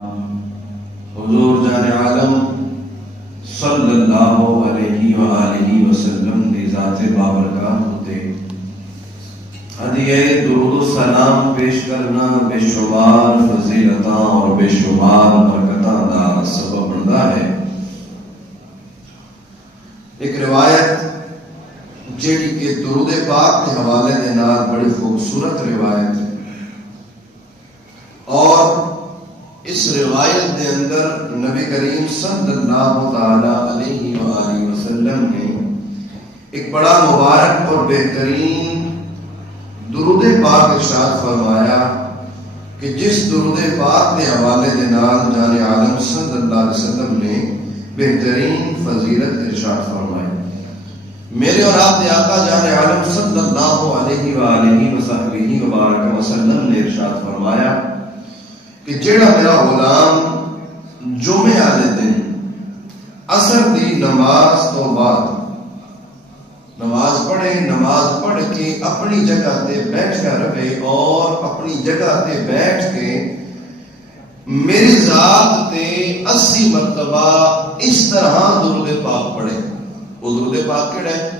حضور جان عالم صلی اللہ علیہ وآلہ وسلم دی ذات بابرکات ہوتے ہدیہ درود و سلام پیش کرنا بے شمار فضیلتاں اور بے شمار برکتاں دا سبب بنتا ہے۔ ایک روایت جیڑی کہ درود پاک کے حوالے دے نال بڑی خوبصورت روایت ہے، اور اس روایت دے اندر نبی کریم صلی اللہ تعالی علیہ وآلہ وسلم نے ایک بڑا مبارک اور بہترین درود پاک ارشاد فرمایا کہ جس درود پاک کے حوالے دے نال جان عالم صلی اللہ علیہ وسلم نے بہترین فضیلت ارشاد فرمائی۔ میرے اور آپ کے آقا جان عالم صلی اللہ علیہ وآلہ وسلم وسلم نے ارشاد فرمایا کہ جیڑا میرا غلام جمعے والے دن عصر دی نماز تو بعد نماز پڑھ کے اپنی جگہ تے بیٹھ کر رہے اور اپنی جگہ تے بیٹھ کے میری ذات تے 80 مرتبہ اس طرح درود پاک پڑھے۔ وہ درود پاک کیڑا ہے؟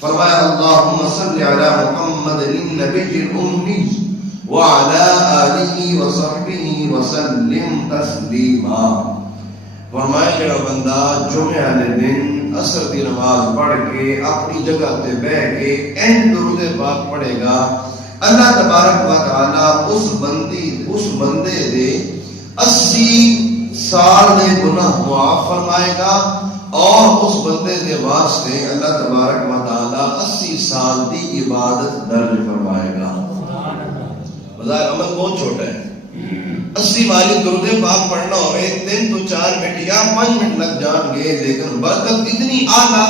فرمایا اللہم صلی علی محمد النبی الامی وعلى آلہ وصحبہ وسلم تسلیما۔ فرمایا جڑا بندہ جمعے والے دن عصر دی نماز پڑھ کے اپنی جگہ تے بیٹھ کے این درود پاک پڑھے گا، اللہ تبارک و تعالی اس بندے دے 80 سال دے گناہ معاف فرمائے گا، اور اس بندے دے واسطے اللہ تبارک و تعالی 80 سال دی عبادت درج فرمائے گا۔ بظاہر عمل بہت چھوٹا ہے، 80 والی درود پاک پڑھنا ہوئے 3 تو 4 منٹ یا 5 منٹ لگ جان گے، لیکن برکت اتنی اعلیٰ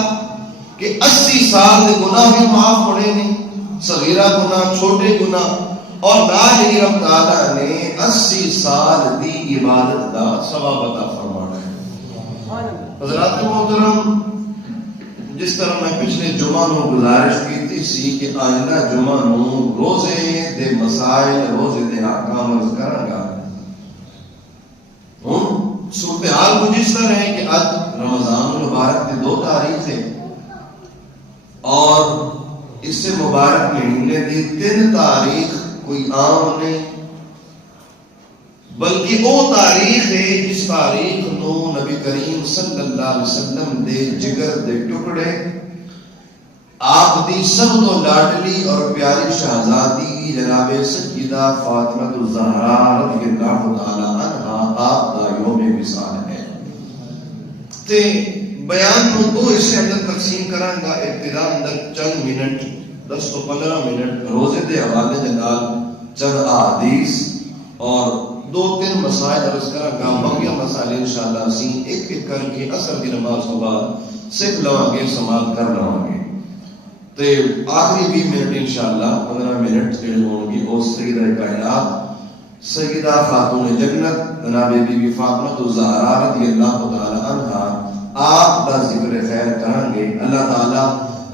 کہ 80 سال کے گناہ بھی معاف پڑے نہیں، صغیرہ گناہ، چھوٹے گناہ، اور نال ہی رب تعالیٰ نے 80 سال دی عبادت دا ثواب عطا فرمانا ہے۔ حضرات محترم، جس طرح میں پچھلے جمعہ نو گزارش کی سی کہ آئندہ جمعہ نو روزے دے مسائل، روزے دے احکام عرض کروں گا۔ صورتحال کچھ اس طرح ہے کہ آج رمضان المبارک کی 2 تاریخ ہے، اور اس سے مبارک مہینے دی 3 تاریخ کوئی عام نہیں، بلکہ وہ تاریخ ہے جس تاریخ نو نبی کریم صلی اللہ علیہ وسلم دے جگر دے ٹکڑے، آپ دی سب تو لاڈلی اور پیاری شہزادی جناب سیدہ فاطمہ الزہرا رضی اللہ تعالی عنہا آپ دا یوم وصال ہے۔ تے بیان نو 2 حصے اندر تقسیم کراں گا۔ ابتدا اندر چند منٹ 10 تو 15 منٹ روزے دے حوالے دے نال چند احادیث اور 2-3 مسائل عرض کرا گا۔ باقی مسائل انشاءاللہ اسی ایک ایک کر کے عصر کی نماز تو بعد سکھ لواں گے، سماعت کر لواں گے، تے آخری 20 منٹ انشاءاللہ 15 منٹ جڑے ہون گی او سیدہ کائنات سیدہ خاتون جنت جناب بی بی فاطمہ الزہرا رضی اللہ تعالی عنہا آپ دا ذکر خیر کریں گے۔ اللہ تعالی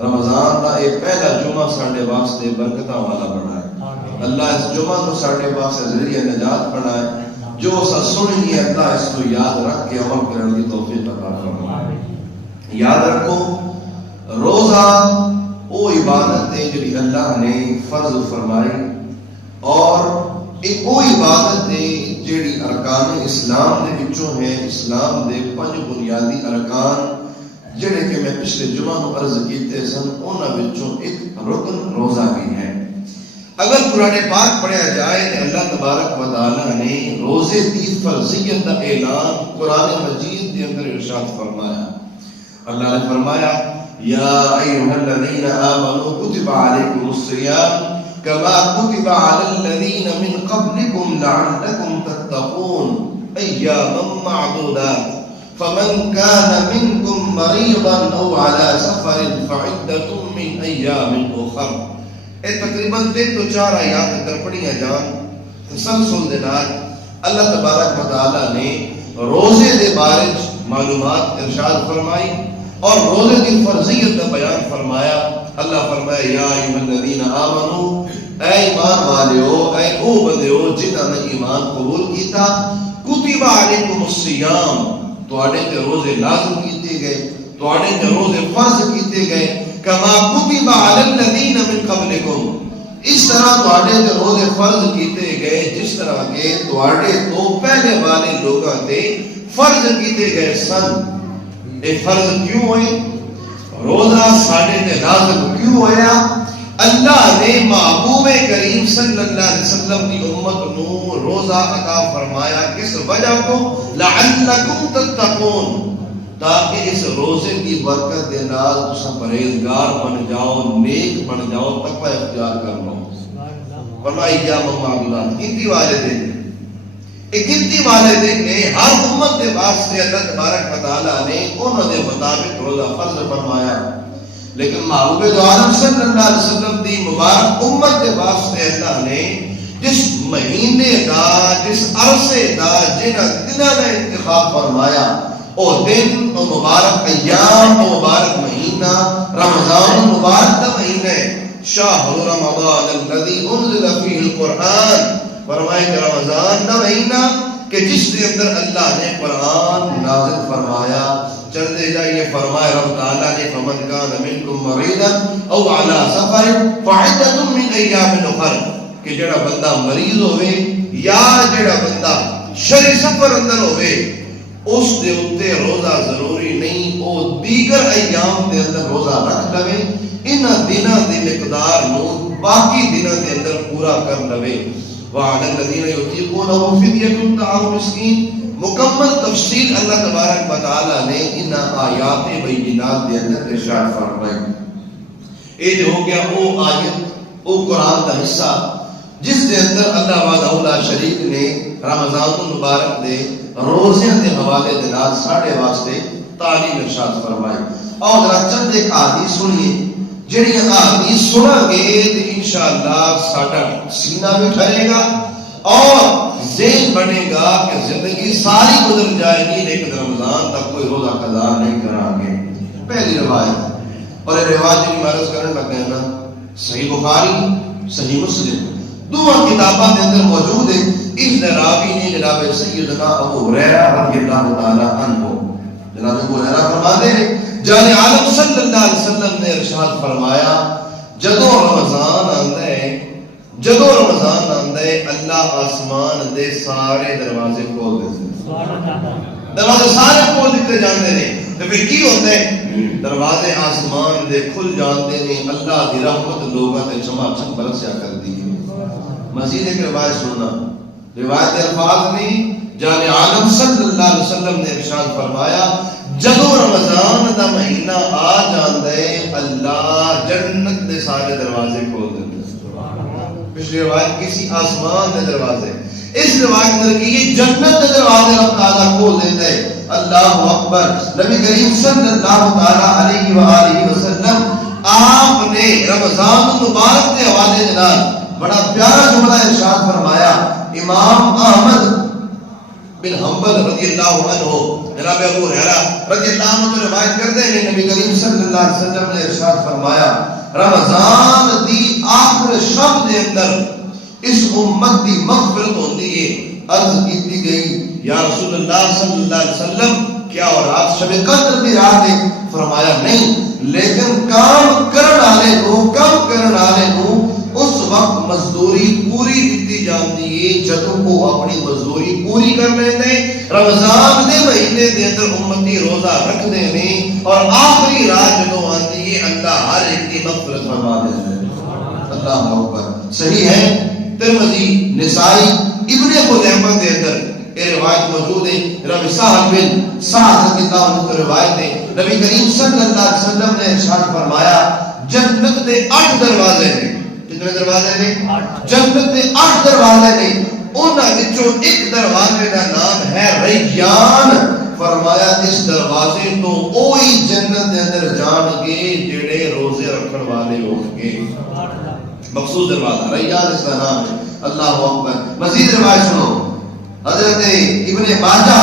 رمضان دا ایک پہلا جمعہ ساڈے واسطے برکتاں والا بنائے، اللہ اس جمعہ کو ساڈے پاس ذریعہ نجات بنائے، جو اسا سنی ہے اللہ اس کو یاد رکھ کے عمل کرنے کی توفیق عطا فرمائے۔ یاد رکھو روزہ وہ عبادت ہے جو اللہ نے فرض فرمائی، اور ایک وہ عبادت ہے جیڑی ارکان اسلام دے وچوں ہے۔ اسلام دے 5 بنیادی ارکان جڑے کہ میں پچھلے جمعہ نو عرض کیتے سن، انہاں وچوں ایک رکن روزہ بھی ہے۔ اگر قرآن پاک پڑھا جائے تو اللہ تبارک و تعالی نے روزے دی فرضیت کا اعلان قرآن مجید کے اندر ارشاد فرمایا۔ اللہ نے فرمایا یا ایھا الذین آمنوا کتب علیکم الصیام کما کتب علی الذین من قبلکم لعلکم تتقون ایاما معدودات فمن كان منكم مريضا او على سفر فعدة من ایام اخر۔ اے تقریباً 3 تو 4 آیات اگر پڑھیاں جان تسلسل دے نال اللہ تبارک و تعالی نے روزے دے بارے معلومات ارشاد فرمائی اور روزے کی فرضیت کا بیان فرمایا۔ اللہ فرمایا یا ایھا الذین آمنو، اے ایمان والیو، اے او بندیو جنہاں نے ایمان قبول کیتا، کتب علیکم الصیام تواڈے تے روزے لازم کیتے گئے تواڈے تے روزے فرض کیتے گئے کما کتب علی الذین من قبلکم اس طرح تواڈے تے روزے فرض کیتے گئے جس طرح کہ تواڈے تو پہلے والے لوگاں تے فرض کیتے گئے سن اے فرض کیوں ہوئے روزہ ساڈے تے لازم کیوں ہویا اللہ نے محبوب کریم صلی اللہ علیہ وسلم کی امت نو روزہ عطا فرمایا کس وجہ کو لعلکم تتقون تاکہ اس روزے کی برکت دے نال تساں پرہیزگار بن جاؤ نیک بن جاؤ تقوی اختیار کر لو فرمائی یا معلومات گنتی والے دن ایک گنتی والے دن نے ہر امت کے واسطے اللہ تبارک و تعالیٰ نے انہوں نے مطابق روزہ فرض فرمایا لیکن محبوب دو عالم صلی اللہ علیہ وسلم دی مبارک امت کے واسطے اللہ نے جس مہینے دا جس عرصے دا جنہ دنہ دا انتخاب فرمایا او دن او مبارک ایام او مبارک مہینہ رمضان مبارک دا مہینہ شہر رمضان الذی انزل فیہ القرآن فرمائے کہ رمضان دا مہینہ کہ جس کے اندر اللہ نے قرآن نازل فرمایا چلتے جائیے فرمائے رب تعالیٰ نے فمن کان منکم مریضا او علی سفر فعدۃ من ایام اخر کہ جڑا بندہ مریض ہوئے یا جڑا بندہ شری سفر اندر ہوئے اس دے اتے روزہ ضروری نہیں او دیگر ایام دے اندر روزہ رکھ لوے ان دنوں دی مقدار نو باقی دنوں دے اندر پورا کر لوے وعلى الذين يطيقونه فدية طعام مسكين مکمل تفصیل اللہ تبارک و تعالی نے ان آیات بینات دے اندر ارشاد فرمایا اے جو ہو گیا وہ آیت وہ قرآن کا حصہ جس دے اندر اللہ وحدہ لا شریک نے رمضان المبارک دے روزے دے حوالے دے نال ساڈے واسطے تعلیم ارشاد فرمائی اور ذرا چند ایک حدیث سنیے جڑی حدیث سنا گے تو انشاءاللہ ساڈا سینہ بھی ٹھرے گا اور ذہن بنے گا کہ زندگی ساری گزر جائے گی لیکن رمضان تک کوئی روزہ قضا نہیں کریں گے پہلی روایت اور یہ روایت کی عرض کرنے لگے ہیں نا صحیح بخاری صحیح مسلم دونوں کتابوں کے اندر موجود ہے اس راوی نے جناب سیدنا ابو ہریرہ رضی اللہ تعالی عنہ جناب ابو ہریرہ فرماتے ہیں جان عالم صلی اللہ علیہ وسلم نے ارشاد فرمایا جدوں رمضان آندا ہے اللہ آسمان دے سارے دروازے کھول دیتے ہیں دروازے سارے کھول دیتے جاندے نے تے پھر کی ہوتا ہے دروازے آسمان دے کھل جاندے نے اللہ دی رحمت لوگاں تے چما چم برسیا کردی ہے مزید ایک روایت سننا روایت کے الفاظ میں جان عالم صلی اللہ علیہ وسلم نے ارشاد فرمایا جدوں رمضان دا مہینہ آ جاندا ہے اللہ جنت دے سارے دروازے کھول دیتا ہے پچھلی روایت کسی آسمان دے دروازے اس روایت اندر کہ یہ جنت کے دروازے رب تعالیٰ کھول دیتا ہے اللہ اکبر نبی کریم صلی اللہ تعالیٰ علیہ وآلہ وسلم آپ نے رمضان المبارک کے حوالے جناب بڑا پیارا جملہ ارشاد فرمایا امام احمد بن حنبل رضی اللہ عنہ جناب ابو ہریرہ رضی اللہ عنہ روایت کرتے ہیں نبی کریم صلی اللہ علیہ وسلم نے ارشاد فرمایا رمضان دی آخر شب دے اندر اس امت دی مغفرت ہوتی ہے عرض کی گئی یا رسول اللہ صلی اللہ علیہ وسلم کیا اور رات شب قدر دی رات ہے فرمایا نہیں لیکن کام کرن والے کو کم کرن والے کو اس وقت مزدوری پوری دیتی جاتی ہے جدوں کو اپنی مزدوری پوری کر لیتے رمضان دے مہینے دے اندر امتی روزہ رکھتے ہیں اور آخری رات جدوں آتی ہے اللہ ہر ایک کی مغفرت فرما دیتا ہے اللہ اکبر صحیح ہے ترمذی نسائی ابن خزیمہ کے اندر یہ روایت موجود ہے رب سعد بن سعد کی تعلق روایت ہے نبی کریم صلی اللہ علیہ وسلم نے ارشاد فرمایا جنت دے 8 دروازے ہیں کتنے دروازے ہیں جنت دے 8 دروازے ہیں انہاں وچوں ایک دروازے کا نام ہے ریان فرمایا اس دروازے تو وہی جنت دے اندر جان گے جڑے روزے رکھن والے ہوں گے مخصوص دروازہ ریان اس کا نام ہے اللہ اکبر مزید روایت سنو حضرت ابن ماجہ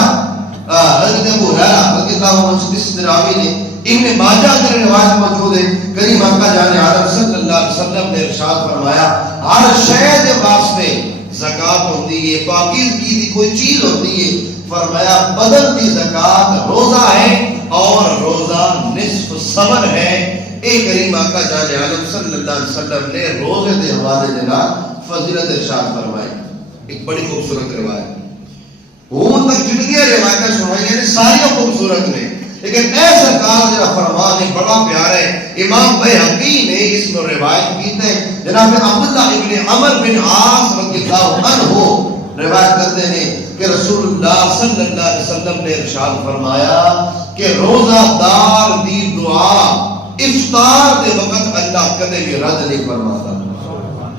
حضرت ابو ہریرہ رضی اللہ عنہ اس راوی نے ابن ماجہ کی روایت موجود ہے کریم آقا جان عالم صلی اللہ علیہ وسلم نے ارشاد فرمایا ہر شے دے واسطے زکات ہوندی ہے پاکیزگی دی کوئی چیز ہوتی ہے فرمایا بدن کی زکات روزہ ہے اور روزہ نصف صبر ہے۔ اے کریم آقا جان عالم صلی اللہ علیہ وسلم نے روزے کے حوالے جناب فضیلت ارشاد فرمائی۔ ایک بڑی خوبصورت روایت، وہ تک جتنی روایتیں سنائی ہیں ساری خوبصورت نے، لیکن اے سرکار جناب فرمان ایک بڑا پیار ہے۔ امام بیہقی نے اس میں روایت کی ہے، جناب عبداللہ ابن عمر بن عاص رضی اللہ عنہ روایت کرتے ہیں کہ رسول اللہ صلی اللہ علیہ وسلم نے ارشاد فرمایا کہ روزہ دار دی دعا افطار دے وقت اللہ کدے بھی رد نہیں فرماتا۔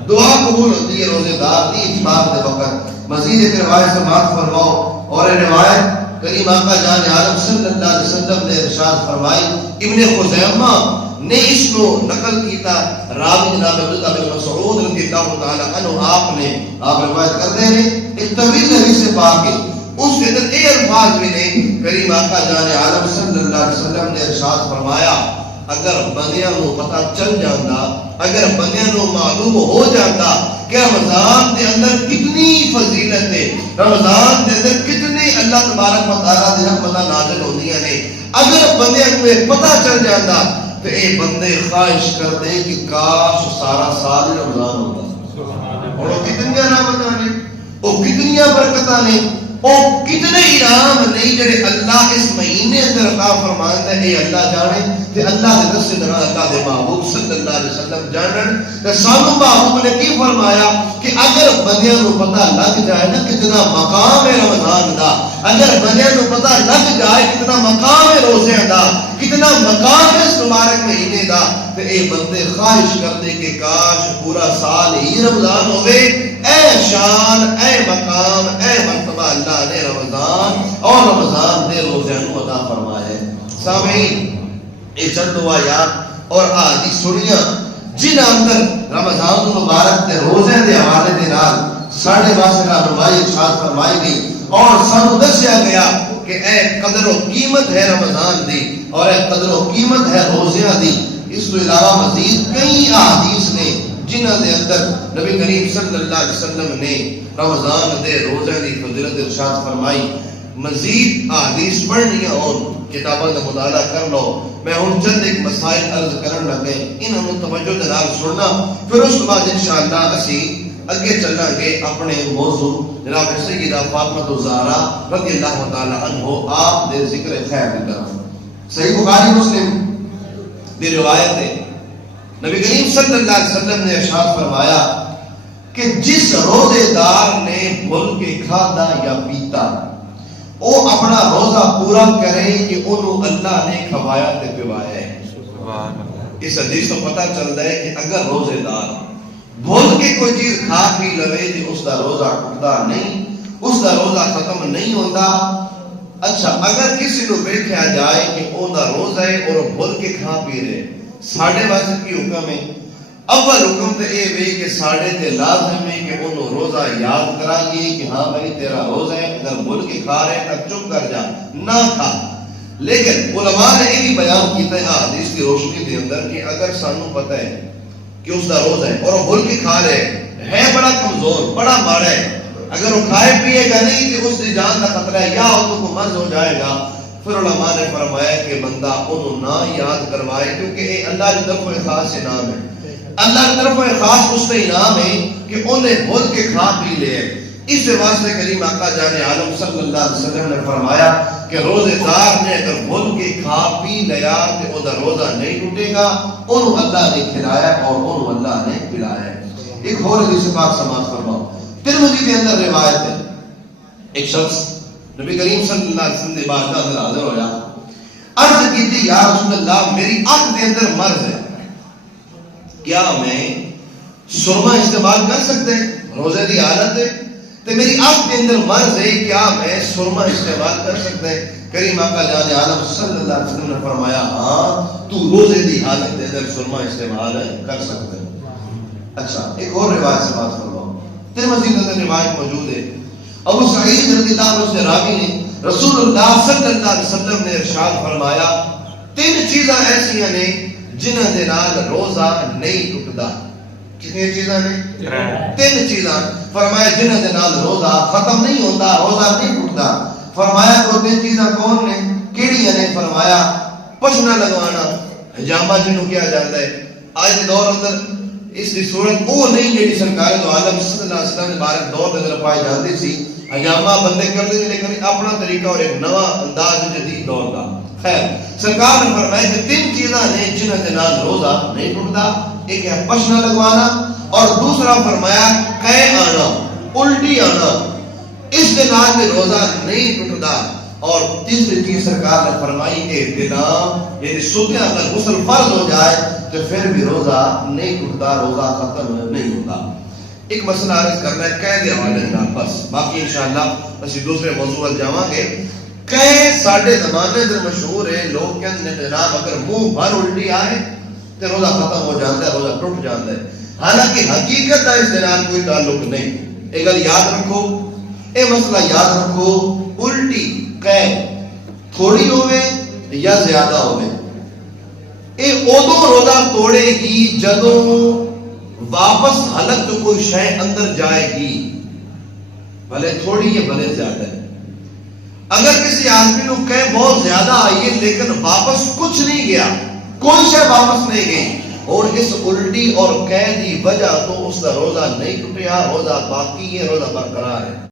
دعا قبول ہوتی ہے روزے دار دی افطار دے وقت۔ مزید ایک روایت سماعت فرماؤ، اور یہ روایت کریم آقا جان عالم صلی اللہ علیہ وسلم نے ارشاد فرمائی۔ ابن خزیمہ نے اس کو نقل کیتا، راوی جناب عبداللہ بن مسعود رضی اللہ تعالی عنہ آپ روایت کرتے ہیں ایک طویل حدیث پاک ہے، اس کے اندر اے الفاظ بھی نے کریم آقا جان عالم صلی اللہ علیہ وسلم نے ارشاد فرمایا اگر بندیاں کو پتہ چل جاتا، اگر بندیاں کو معلوم ہو جاتا کہ رمضان کے اندر کتنی فضیلت ہے، رمضان کے اندر کتنی اللہ تبارک و تعالیٰ کی رحمتاں نازل ہوندیاں نے، اگر بندیاں کو پتہ چل جاتا تو اے بندے خواہش کرتے کہ کاش سارا سال رمضان ہوتا۔ اور وہ کتنی رحمتاں نے، وہ کتنی برکتاں نے، وہ کتنے انعام نہیں جڑے اللہ اس مہینے اندر عطا فرماندا ہے۔ اے اللہ جانے تے اللہ دے رسول اللہ دے محبوب صلی اللہ علیہ وسلم جانن تے سانو محبوب نے کی فرمایا کہ اگر بندیاں نو پتہ لگ جائے نا کتنا مقام ہے رمضان دا، اگر بندیاں نو پتہ لگ جائے کتنا مقام ہے روزے دا، کتنا مقام ہے اس مبارک مہینے دا، تے اے بندے خواہش کرتے کہ کاش پورا سال ہی رمضان ہوئے۔ اے شان، اے مقام، اے مرتبہ اللہ نے رمضان اور رمضان دے روزے نو عطا فرمایا ہے۔ سامعین، یہ چند آیات اور احادیث سنیاں جن اندر رمضان المبارک دے روزے دے حوالے دے نال ساڈے واسطے رہنمائی ارشاد فرمائی گئی اور سانو دسیا گیا کہ اے قدر و قیمت ہے رمضان دی اور اے قدر و قیمت ہے روزیاں دی۔ اس کے علاوہ مزید کئی احادیث نے جنہاں دے اندر نبی کریم صلی اللہ علیہ وسلم نے رمضان دے روزے دی فضیلت ارشاد فرمائی۔ مزید احادیث پڑھنی اور کتاباں کا مطالعہ کر لو۔ میں ہن چند ایک مسائل عرض کرن لگے، انہاں نوں توجہ دے نال سننا، پھر اس کے بعد انشاءاللہ اسی اگے چلاں گے اپنے موضوع جناب سیدہ فاطمہ الزہرا رضی اللہ تعالی عنہ آپ دے ذکر خیر کی طرف۔ صحیح بخاری مسلم دی روایت ہے، نبی کریم صلی اللہ علیہ وسلم نے ارشاد فرمایا کہ جس روزے دار نے بھول کے کھادا یا پیتا وہ اپنا روزہ پورا کرے کہ انہوں اللہ نے کھوایا تے پوایا ہے۔ اس حدیث تو پتہ چلتا ہے کہ اگر روزے دار بھول کے کوئی چیز کھا پی لوے تو اس کا روزہ ٹوٹتا نہیں، اس کا روزہ ختم نہیں ہوتا۔ اچھا اگر کسی کو دیکھا جائے کہ اون دا روزہ ہے اور بھول کے کھا پی رہے، ساڑھے واسطے کی حکم ہے؟ اول حکم تو یہ ہے کہ ساڑھے تے لازم ہے کہ انہوں روزہ یاد کرائیے کہ ہاں بھائی تیرا روزہ ہے، اگر بھول کے کھا رہے ہیں تو چپ کر جا، نہ کھا۔ لیکن علماء نے یہ بھی بیان کیتا ہے حدیث کی روشنی کے اندر کہ اگر سانو پتہ ہے کہ اس کا روزہ ہے اور وہ بھول کے کھا رہے ہے بڑا کمزور، بڑا ماڑا ہے، اگر وہ کھائے پیے گا نہیں تو اس کی جان کا خطرہ ہے یا ان کو مرض ہو جائے گا، پھر علماء نے فرمایا کہ بندہ انہوں نہ یاد کروائے، کیونکہ یہ اللہ کی طرف ایک خاص انعام ہے، اللہ کی طرف ایک خاص اس سے انعام ہے کہ انہیں بھول کے کھا پی لے۔ اس واسطے کریم آقا جان عالم صلی اللہ علیہ وسلم نے فرمایا کہ روزے دار نے اگر بھول کے کھا پی لیا تو وہ روزہ نہیں ٹوٹے گا، انہوں اللہ نے کھلایا اور انہوں اللہ نے پلایا۔ ایک اور حدیث پاک سماعت فرماؤ، ترمذی کے اندر روایت ہے، ایک شخص نبی کریم صلی اللہ علیہ وسلم نے بارگاہ میں حاضر ہویا، عرض کی تھی یا رسول اللہ میری آنکھ کے اندر مرض ہے، کیا میں سرما استعمال کر سکتے ہیں؟ روزے کی حالت ہے تو میری آنکھ کے اندر مرض ہے، کیا میں سرما استعمال کر سکتے ہیں؟ کریم آقا جان عالم صلی اللہ علیہ وسلم نے فرمایا ہاں تو روزے کی حالت کے اندر سرما استعمال کر سکتے ہیں۔ اچھا ایک اور روایت سے بات فرماؤ، ترمذی کے اندر روایت موجود ہے، ابو سعید رضی اللہ عنہ سے راوی نے رسول اللہ صلی اللہ علیہ وسلم نے ارشاد فرمایا تین چیزاں ایسی ہیں جنہاں دے نال روزہ نہیں ٹوٹدا۔ کتنی چیزاں نے؟ تین چیزاں فرمایا جنہاں دے نال روزہ ختم نہیں ہوتا، روزہ نہیں ٹوٹدا۔ فرمایا دو تین چیزاں کون نے کیڑی نے؟ فرمایا پشنا لگوانا، حجامہ جنوں کیا جاتا ہے آج کے دور اندر اس کی صورت وہ نہیں جی سرکار دو عالم صلی اللہ علیہ وسلم مبارک دور کے اندر پائی جاتی سی، حجامہ بندے کرتے ہیں لیکن اپنا طریقہ اور ایک نواں انداز جدید دور کا۔ خیر سرکار نے فرمایا کہ تین چیزاں نے جنہاں کے نال روزہ نہیں ٹوٹتا، ایک ہے پشنا لگوانا، اور دوسرا فرمایا قے آنا، الٹی آنا، اس کے نال میں روزہ نہیں ٹوٹتا، اور تیسری چیز سرکار نے فرمائی کہ احتلام یعنی سوتیا اگر غسل فرض ہو جائے تو پھر بھی روزہ نہیں ٹوٹتا، روزہ ختم نہیں ہوتا۔ ایک مسئلہ عرض کرنا ہے قے دے حوالے نال، بس باقی انشاءاللہ اسی دوسرے موضوع پر جاواں گے۔ قے ساڈے زمانے میں مشہور ہے، لوگ کہتے ہیں جناب اگر منہ بھر الٹی آئے تو روزہ ختم ہو جاتا ہے، روزہ ٹوٹ جاتا ہے، حالانکہ حقیقت کا اس دے کوئی تعلق نہیں۔ ایک گل یاد رکھو، اے مسئلہ یاد رکھو، الٹی قے تھوڑی ہوئے یا زیادہ ہوئے، اے ادو روزہ توڑے گی جدوں واپس حلق تو کوئی شے اندر جائے گی، بھلے تھوڑی ہے بھلے زیادہ ہے۔ اگر کسی آدمی کو قے بہت زیادہ آئی ہے لیکن واپس کچھ نہیں گیا، کوئی شے واپس نہیں گئی، اور اس الٹی اور قے دی وجہ تو اس کا روزہ نہیں ٹوٹیا، روزہ باقی ہے، روزہ برقرار ہے۔